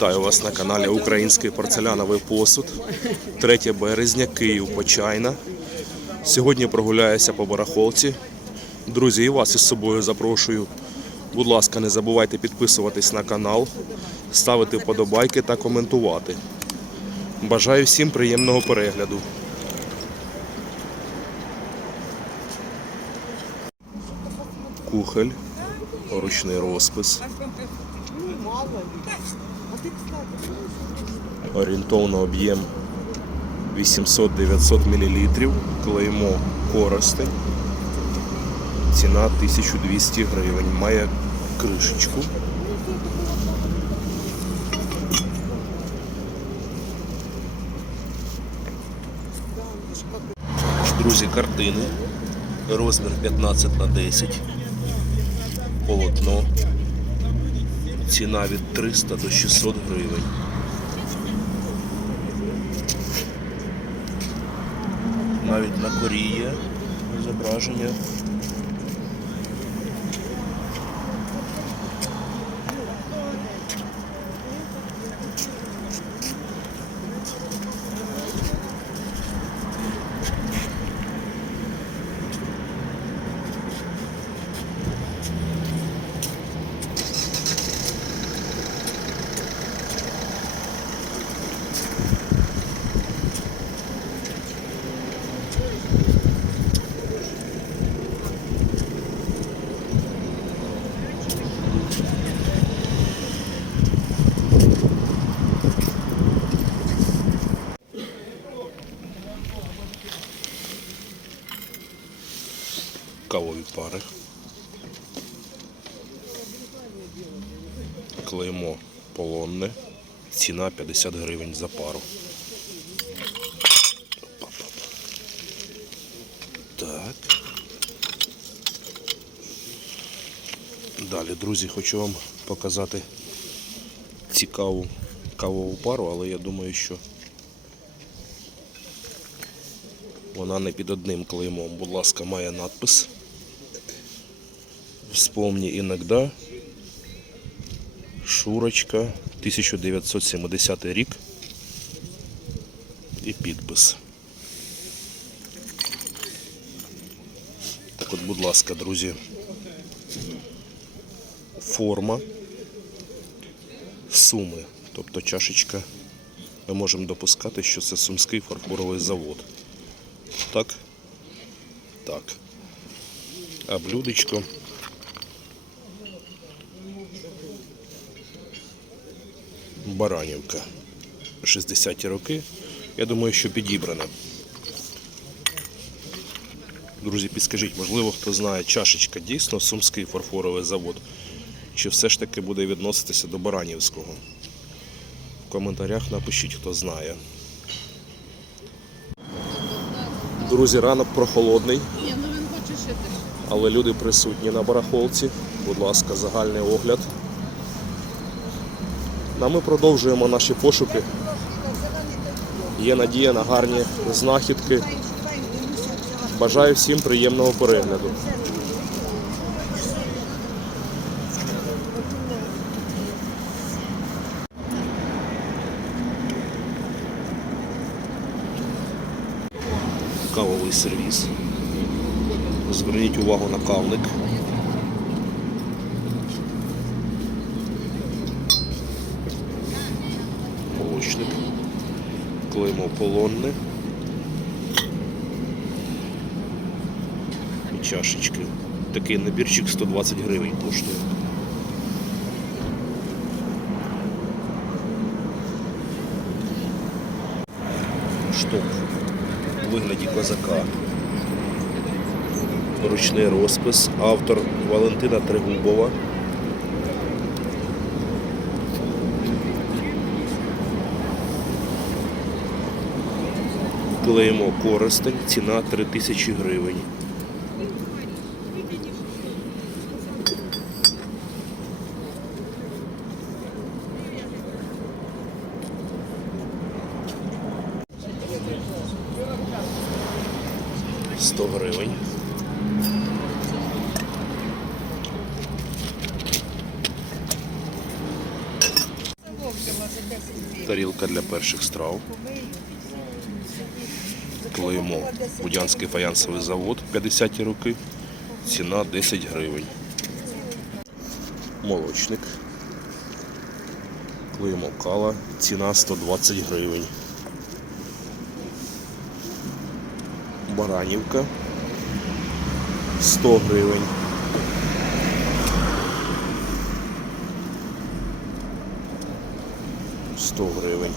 Вітаю вас на каналі Український порцеляновий посуд. 3 березня, Київ, Почайна. Сьогодні прогуляюся по барахолці. Друзі, і вас із собою запрошую. Будь ласка, не забувайте підписуватись на канал, ставити вподобайки та коментувати. Бажаю всім приємного перегляду. Кухоль, ручний розпис. Орієнтовно об'єм 800-900 мл. Клеймо коростень. Ціна 1200 гривень. Має кришечку. Друзі, картини. Розмір 15 на 10. Полотно. Ціна від 300 до 600 гривень. Навіть на корі є зображення. Кавові пари. Клеймо полонне. Ціна 50 гривень за пару. Так. Далі, друзі, хочу вам показати цікаву кавову пару, але я думаю, що вона не під одним клеймом. Будь ласка, має надпис. Вспомні іногда. Шурочка, 1970 рік. І підпис. Так от, будь ласка, друзі. Форма суми, тобто чашечка. Ми можемо допускати, що це сумський фарфоровий завод. Так? Так. А блюдечко. Баранівка. 60-ті роки. Я думаю, що підібрана. Друзі, підскажіть, можливо, хто знає, чашечка дійсно сумський фарфоровий завод. Чи все ж таки буде відноситися до Баранівського? В коментарях напишіть, хто знає. Друзі, ранок прохолодний, але люди присутні на барахолці. Будь ласка, загальний огляд. А ми продовжуємо наші пошуки. Є надія на гарні знахідки. Бажаю всім приємного перегляду. Кавовий сервіс. Зверніть увагу на кавник. Молочник. Клеймо полонне. І чашечки. Такий набірчик 120 гривень коштує. Штоп у вигляді козака. Ручний розпис. Автор Валентина Тригубова. Клеймо Коростень, ціна 3000 гривень. Сто гривень. Тарілка для перших страв. Клеймо. Будянський фаянсовий завод 50-ті роки. Ціна 10 гривень. Молочник. Клеймо кала. Ціна 120 гривень. Баранівка 100 гривень. Сто гривень.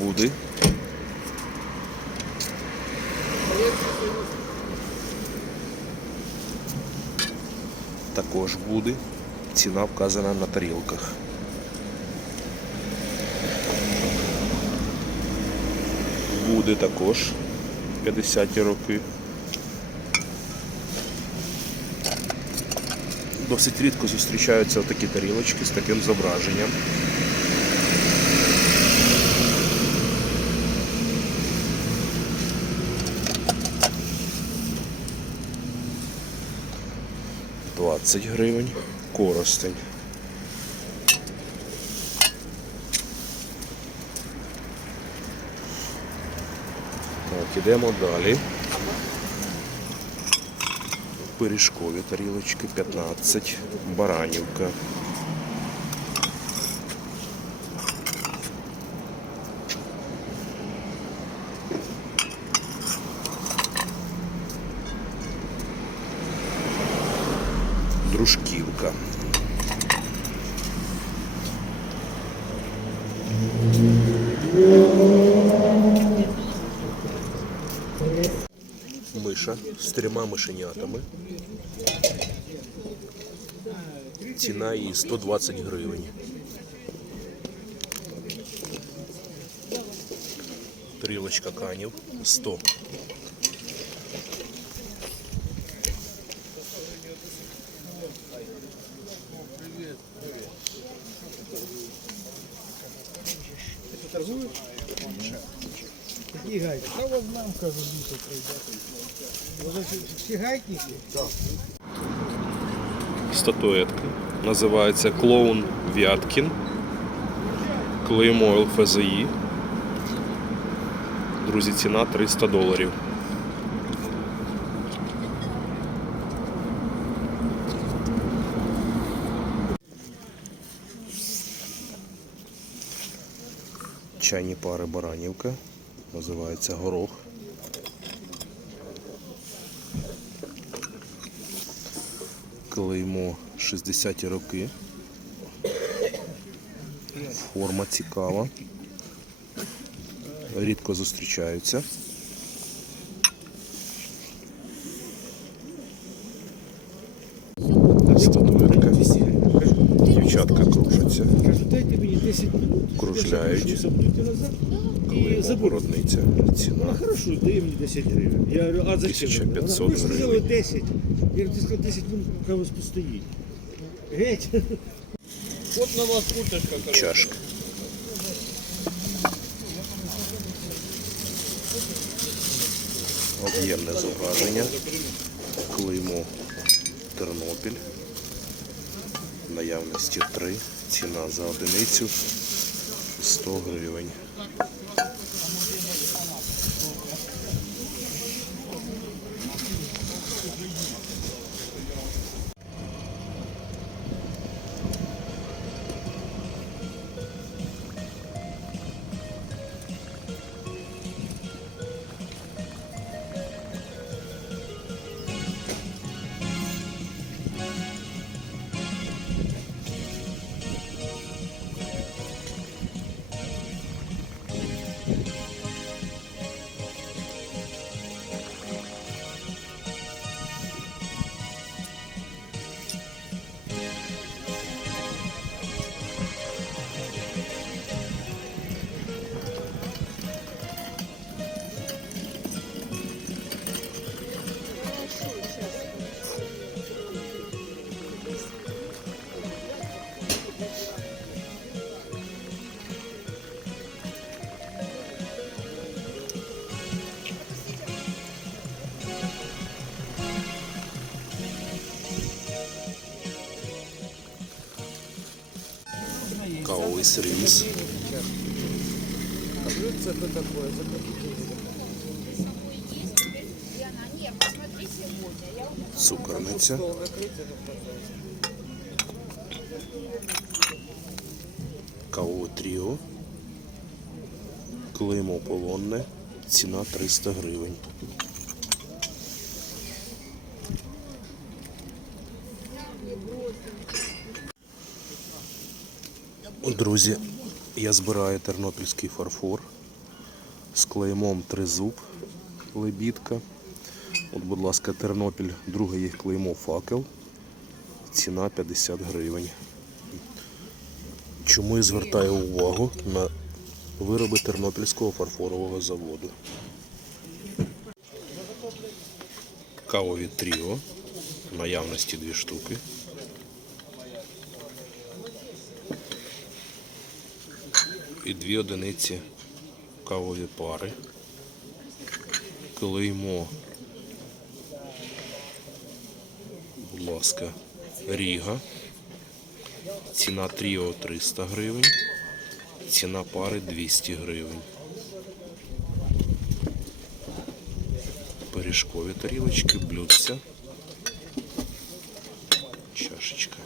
Буди. Також буди. Ціна вказана на тарілках. Буде також 50-ті роки. Досить рідко зустрічаються такі тарілочки з таким зображенням. Двадцять гривень. Коростень. Так, ідемо далі. Пиріжкові тарілочки 15, баранівка. трьома мишенятами. Ціна її 120 гривень. Тарілочка канів 100. Які гайки? А от нам кажу, бійте прийдете. Статуетка. Називається Клоун Вяткін. Клеймо ЛФЗІ. Друзі, ціна 300 доларів. Чайні пари Баранівка. Називається горох. Клеймо 60 роки. Форма цікава. Рідко зустрічаються. Статуетка. Дівчатка кружаться, Кажу, дайте мені 10 минут. Кружляють. І забудь. городниця. Ну Ціна хорошо, дай мені 10 гривень. Я говорю, а зачем? 1500 Вона, Ви ж сказали 10. Я говорю, ти сказав 10 минут, поки вас постоїть. Геть. Вот на вас курточка, короче. чашка. Об'ємне зображення. Клеймо Тернопіль. Наявності 3. Ціна за одиницю 100 гривень. Кавовий сервіс. Цукорниця. Кавове тріо. Клеймо полонне. Ціна 300 гривень. Друзі, я збираю тернопільський фарфор з клеймом тризуб лебідка. От, будь ласка, Тернопіль, друге їх клеймо факел. Ціна 50 гривень. Чому я звертаю увагу на вироби Тернопільського фарфорового заводу? Кавові тріо. Наявності дві штуки. Дві одиниці кавові пари. Клеймо, будь ласка, Ріга. Ціна тріо 300 гривень, ціна пари 200 гривень. Пиріжкові тарілочки, блюдця, чашечка.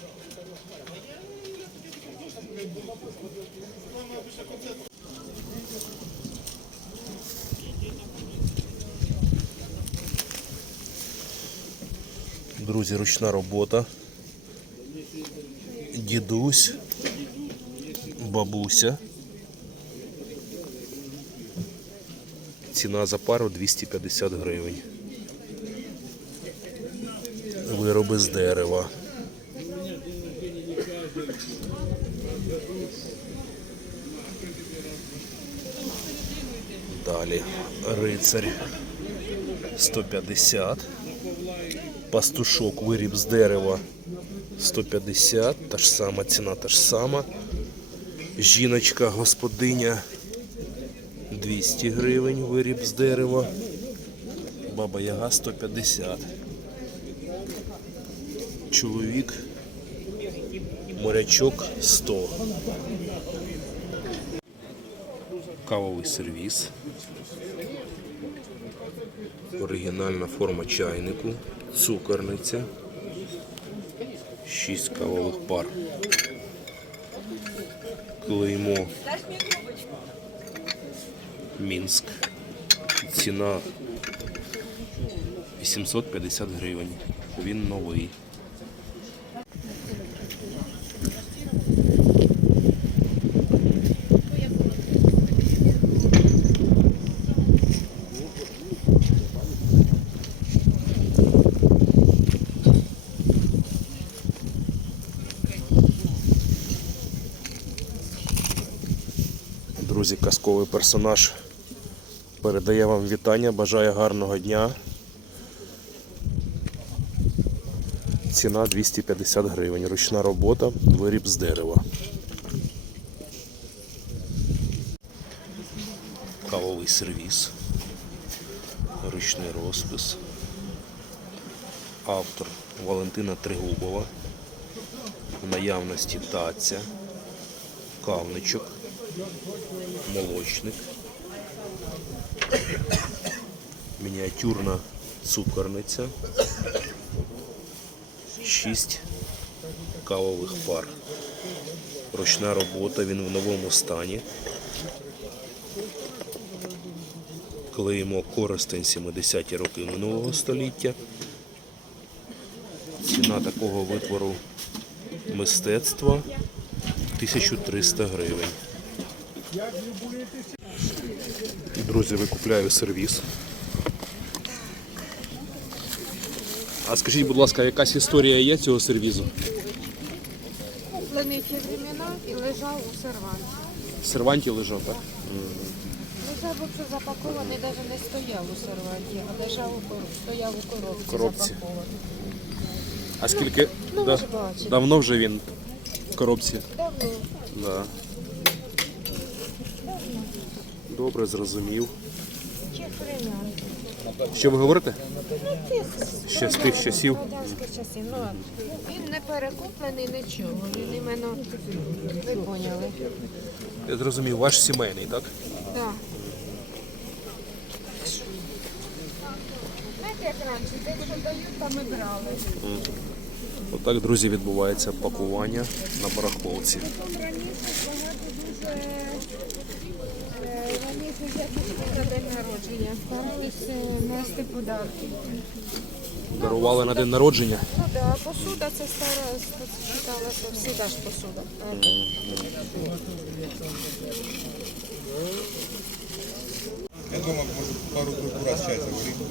Друзі, ручна робота. Дідусь, бабуся. Ціна за пару 250 гривень. Вироби з дерева. Далі рицарь 150. Пастушок виріб з дерева 150, та ж сама ціна, та ж сама. Жіночка, господиня 200 гривень виріб з дерева. Баба Яга 150. Чоловік морячок 100. Кавовий сервіс. Оригінальна форма чайнику, цукорниця, 6 кавових пар. Клеймо Мінськ. Ціна 850 гривень. Він новий. Друзі, казковий персонаж передає вам вітання, бажає гарного дня. Ціна 250 гривень. Ручна робота, виріб з дерева. Кавовий сервіс. Ручний розпис. Автор Валентина Тригубова. В наявності таця, кавничок молочник, мініатюрна цукорниця, 6 кавових пар. Ручна робота, він в новому стані. Клеїмо Коростень 70-ті роки минулого століття. Ціна такого витвору мистецтва 1300 гривень. Друзі, викупляю сервіс. А скажіть, будь ласка, якась історія є цього сервізу? Куплений ті времена і лежав у серванті. В серванті лежав, так? Лежав взагалі запакований, навіть не стояв у серванті, а лежав у коробці, стояв у коробці, Коробці. запакований. А скільки Ну, да- ви ж бачите. давно вже він в коробці? Давно. Да. Добре, зрозумів. Що ви говорите? Ще з тих часів. Часів. Ну, він не перекуплений нічого. Він іменно, ви поняли. Я зрозумів, ваш сімейний, так? Так. Знаєте, як раніше, де що дають, там і брали. Отак, друзі, відбувається пакування на барахолці. Раніше багато дуже е, раніше я за день народження. Старалися нести подарки. Дарували на день народження. Ну да, посуда це стара, вважалася всі ж посуда. Я дома пару-тройку раз чай заварити.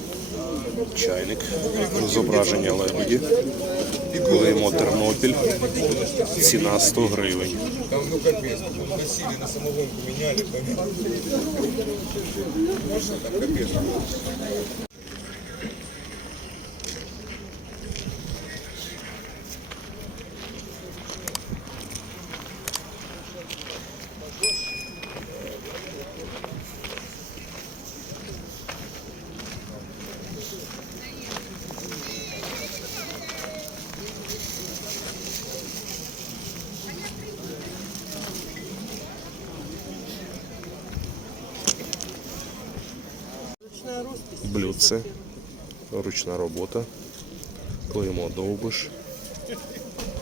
Чайник, зображення лебеді, клеймо Тернопіль, ціна 100 гривень. Там ну капець, носили на самогонку міняли, понял? Можна так капец. Блюдце, ручна робота, клеймо довбиш,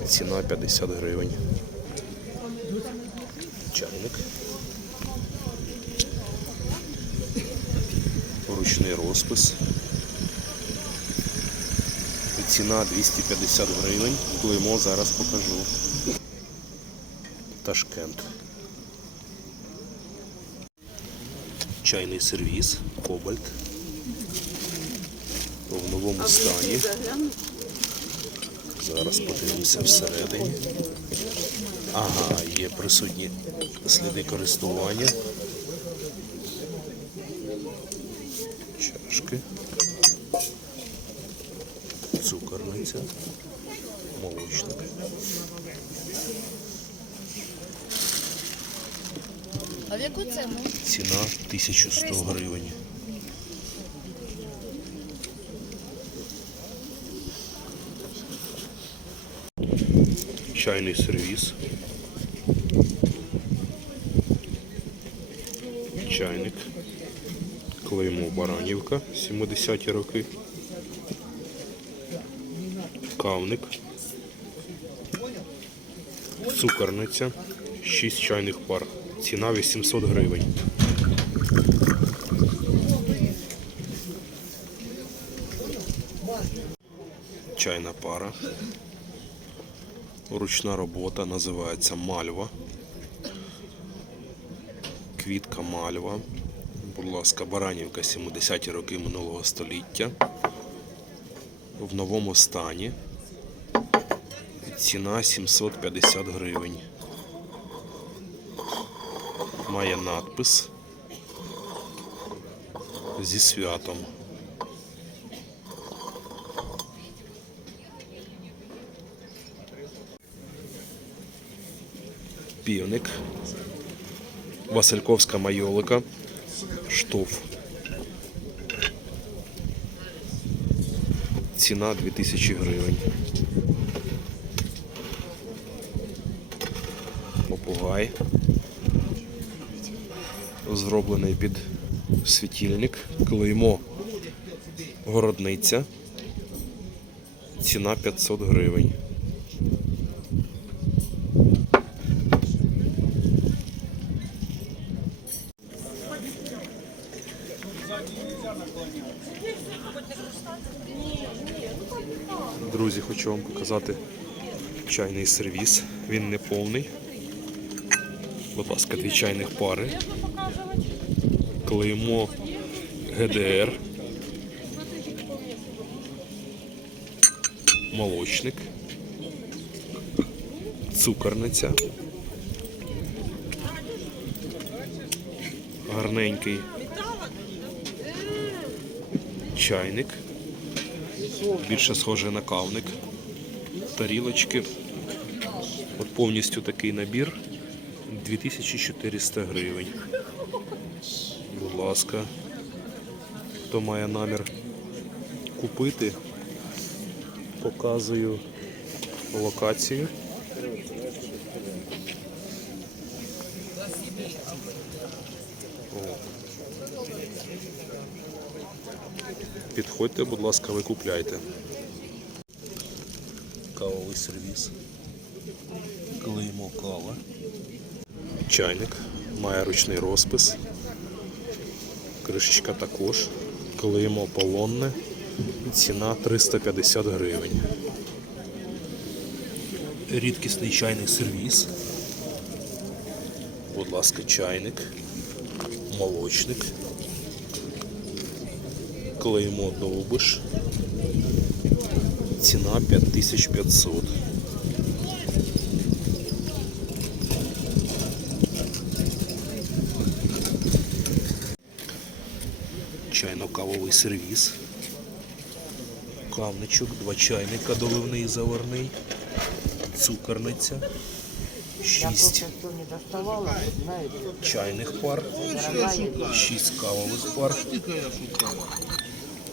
ціна 50 гривень. Чайник. Ручний розпис. Ціна 250 гривень. Клеймо зараз покажу. Ташкент. Чайний сервіс, кобальт. В новому стані. Зараз подивимося всередині. Ага, є присутні сліди користування. Чашки. Цукорниця. Молочник. А в яку ціну? Ціна 1100 гривень. Чайний сервіс. Чайник. Клеймо Баранівка, 70-ті роки. Кавник. Цукорниця. 6 чайних пар. Ціна 800 гривень. Чайна пара. Ручна робота називається мальва. Квітка мальва. Будь ласка, Баранівка 70-ті роки минулого століття. В новому стані. Ціна 750 гривень. Має надпис зі святом. Півник. Васильковська майолика. Штоф. Ціна 2000 гривень. Попугай. Зроблений під світильник. Клеймо городниця. Ціна 500 гривень. Друзі, хочу вам показати чайний сервіс. Він не повний. Будь ласка, дві чайних пари. Клеймо ГДР. Молочник. Цукорниця. Гарненький. Чайник. Більше схоже на кавник. Тарілочки. От повністю такий набір 2400 гривень. Будь ласка. Хто має намір купити, показую локацію. О. Підходьте, будь ласка, ви купляйте. Кавовий сервіс. Клеймо кава. Чайник. Має ручний розпис. Кришечка також. Клеймо полонне. Ціна 350 гривень. Рідкісний чайний сервіс. Будь ласка, чайник. Молочник. Клеймо довбиш. Ціна 5500. Чайно-кавовий сервіс. Кавничок, два чайника доливний і заварний. Цукорниця. Шість чайних пар. Шість кавових пар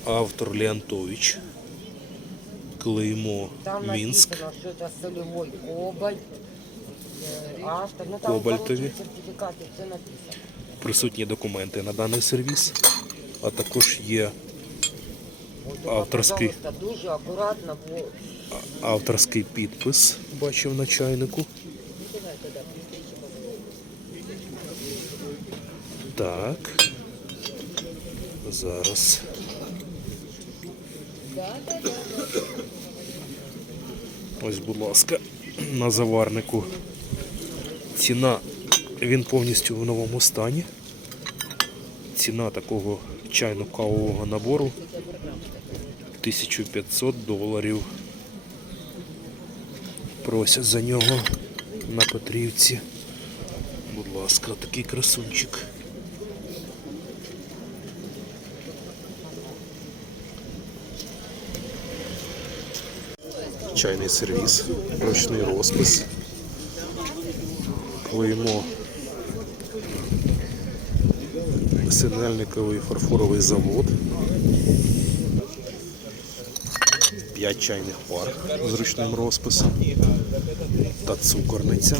Автор Леонтович. Клеймо Там Мінськ. написано, что это солевой кобальт. э, Автор, ну там Кобальтові. короче, сертификаты, все написано. Присутні документи на даний сервіс, а також є авторський, Пожалуйста, дуже акуратно, бо авторський підпис, бачив на чайнику. Так. Зараз. Ось, будь ласка, на заварнику. Ціна, він повністю в новому стані. Ціна такого чайно-кавового набору 1500 доларів. Просять за нього на Петрівці. Будь ласка, такий красунчик. Чайний сервіс, ручний розпис. Клеймо Синельниковий фарфоровий завод. 5 чайних пар з ручним розписом та цукорниця.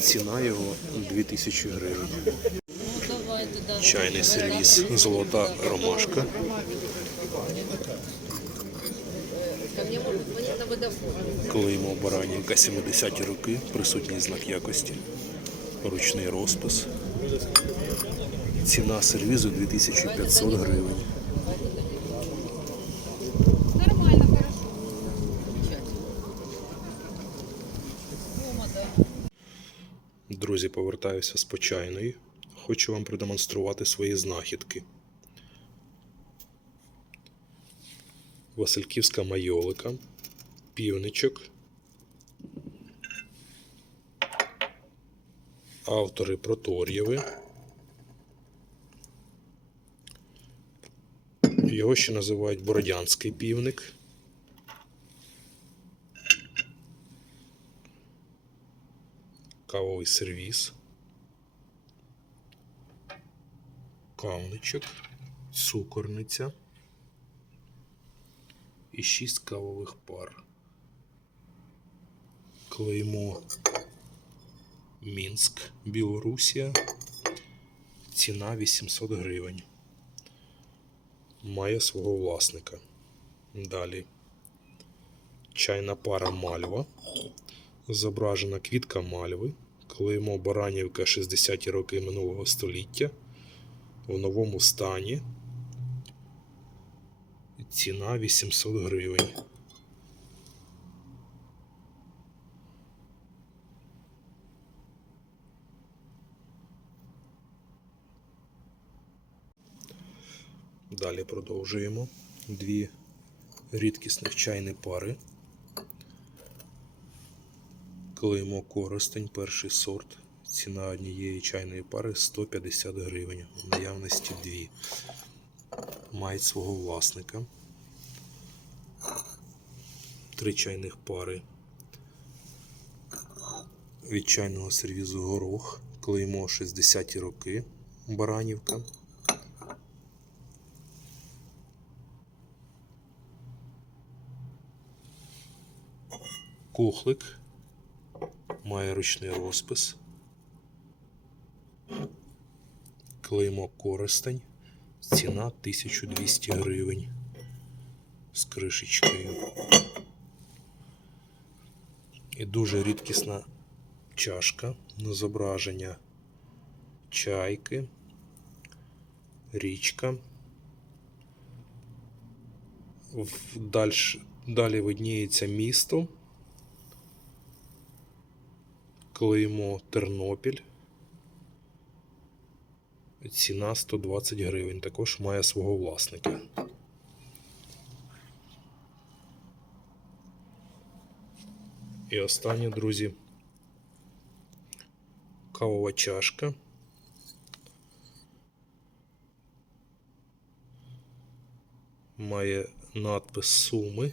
Ціна його 2000 гривень. Чайний сервіс Золота ромашка. Клеймо Баранівка 70-ті роки, присутній знак якості, ручний розпис. Ціна сервізу 2500 гривень. Друзі, повертаюся з почайної. Хочу вам продемонструвати свої знахідки. Васильківська майолика, півничок. Автори Протор'єви. Його ще називають Бородянський півник. Кавовий сервіс. Кавничок, цукорниця і 6 кавових пар. Клеймо Мінськ, Білорусія. Ціна 800 гривень. Має свого власника. Далі. Чайна пара мальва. Зображена квітка мальви. Клеймо Баранівка 60-ті роки минулого століття. В новому стані. Ціна 800 гривень. Далі продовжуємо. Дві рідкісних чайні пари. Клеймо Коростень, перший сорт. Ціна однієї чайної пари 150 гривень. В наявності дві. Мають свого власника. Три чайних пари. Від чайного сервізу горох. Клеймо 60-ті роки. Баранівка. Кухлик. Має ручний розпис. Клеймо користень. Ціна 1200 гривень. З кришечкою. І дуже рідкісна чашка на зображення чайки, річка. В- далі видніється місто. Клеймо Тернопіль. Ціна 120 гривень. Також має свого власника. І останнє, друзі. Кавова чашка. Має надпис Суми.